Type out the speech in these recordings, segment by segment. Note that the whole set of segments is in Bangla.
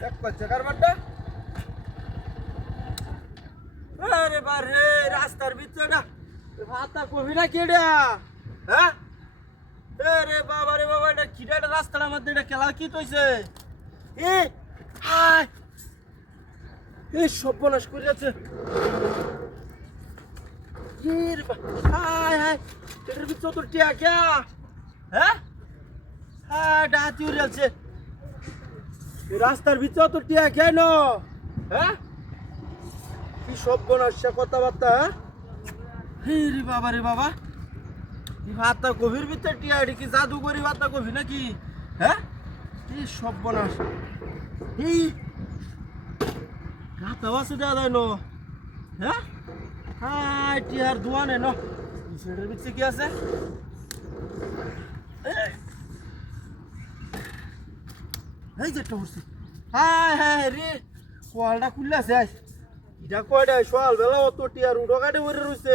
হচ্ছে কারবারটা। আরে রাস্তার ভিতরে ভাতা কবি না কেডা? হ্যাঁ? আরে বাবা রে বাবা, এটা কিডা? রাস্তার মধ্যে এটা খেলা কি তৈছে এ হাই এ, সর্বনাশ করে যাচ্ছে এর হাই হাই এটার ভিতরে তোর টিয়া ক্যা হ্যাঁ? হ্যাঁ ডাহাতি উড়ে আছে রাস্তার ভিতরে তো টিয়া কেন হ্যাঁ? কি সর্বনাশ কথাবার্তা হ্যাঁ? রে বাবা রে বাবা। ভাতটা গভীর ভিতরে টিয়া, এটি কি জাদু করি ভাতটা গভীর নাকি? হ্যাঁ? এই সর্বনাশ। এই গাতা বাসে দেওয়া যায় ন। হ্যাঁ? হ্যাঁ টিয়ার দোয়ানে ন। ভিতরে কি আছে এই এই যে একটা উঠছে হাই হাই রে কোয়ালটা খুললে আছে এটা কয়টা? সকাল বেলা অত টিয়ার উঠো কাটে ভরে রয়েছে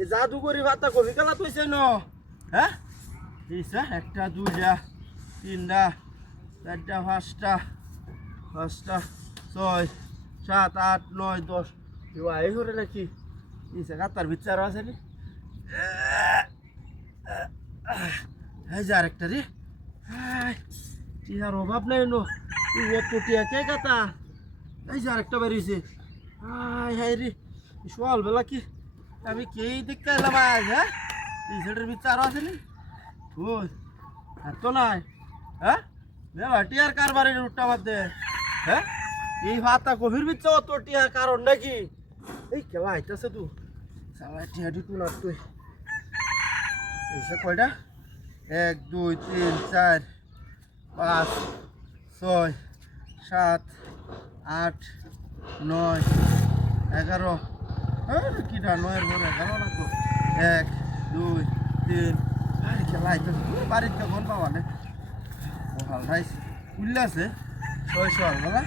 এই জাদু করি ভাতা কফি কালা তুইছে ন? হ্যাঁ? একটা দুইটা তিনটা চারটা পাঁচটা পাঁচটা ছয় সাত আট নয় দশ। আই করে নাকি? দিছে কাতার বিচার আছে নি। এই যে আরেকটা রে। টিয়ার অভাব নাই নো? তুই অত টিয়া কে কাতা এই যে আরেকটা বেরিয়েছে হাই হাই রে। সকাল বেলা কি আমি কেই দেখতে এলাম আজ হ্যাঁ? এই সাইডের ভিতরে আরও আছে নি? ওই, এত নাই হ্যাঁ? বেলা টিয়ার কারবারের উঠটা মধ্যে হ্যাঁ? এই ভাতা গভীর ভিতরে অত টিয়ার কারণ নাকি? এই কেলা আইতাছে তু। সালা টিয়া দিতু না তুই। এইসব কয়টা? এক, দুই, তিন, চার। পাঁচ, ছয়, সাত, আট, নয়, এগারো। কিটা নয়ের বড় এগারো না তো? এক, দুই, তিন। আরে খেলা বাড়িতে কোন পাওয়া নেই। সকাল রাইস। উল্লে আছে। ছয় সকাল বলা।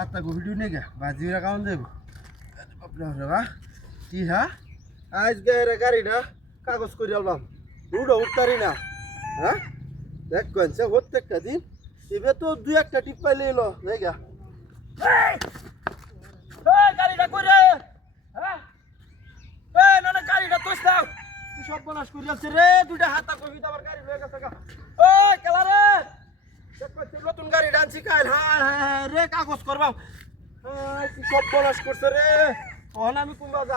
আটটা ভিডিও নিয়ে গে বাজিরা কাউন যাইব বাপরে বাপরে, বা। কি হ্যাঁ আজ গায়ে গাড়িটা কাগজ করে আলবাম উঠো উঠতারি না। হ্যাঁ? দেখ কনছে প্রত্যেকটা দিন। এবার তো দুই একটা টিপ পাইলে এলো জায়গা গাড়িটা করে হ্যাঁ? গাড়িটা তোস দাও তুই সব বনাস করে আছে রে, দুইটা হাতা কবি আমার গাড়ি লয়ে গেছে গা। কেলা রে! দেখ নতুন গাড়ি ডানছি কাল হ্যাঁ হ্যাঁ রে, কাগজ করবাম। সব বনাস করছে রে। ওহন আমি কুম্বা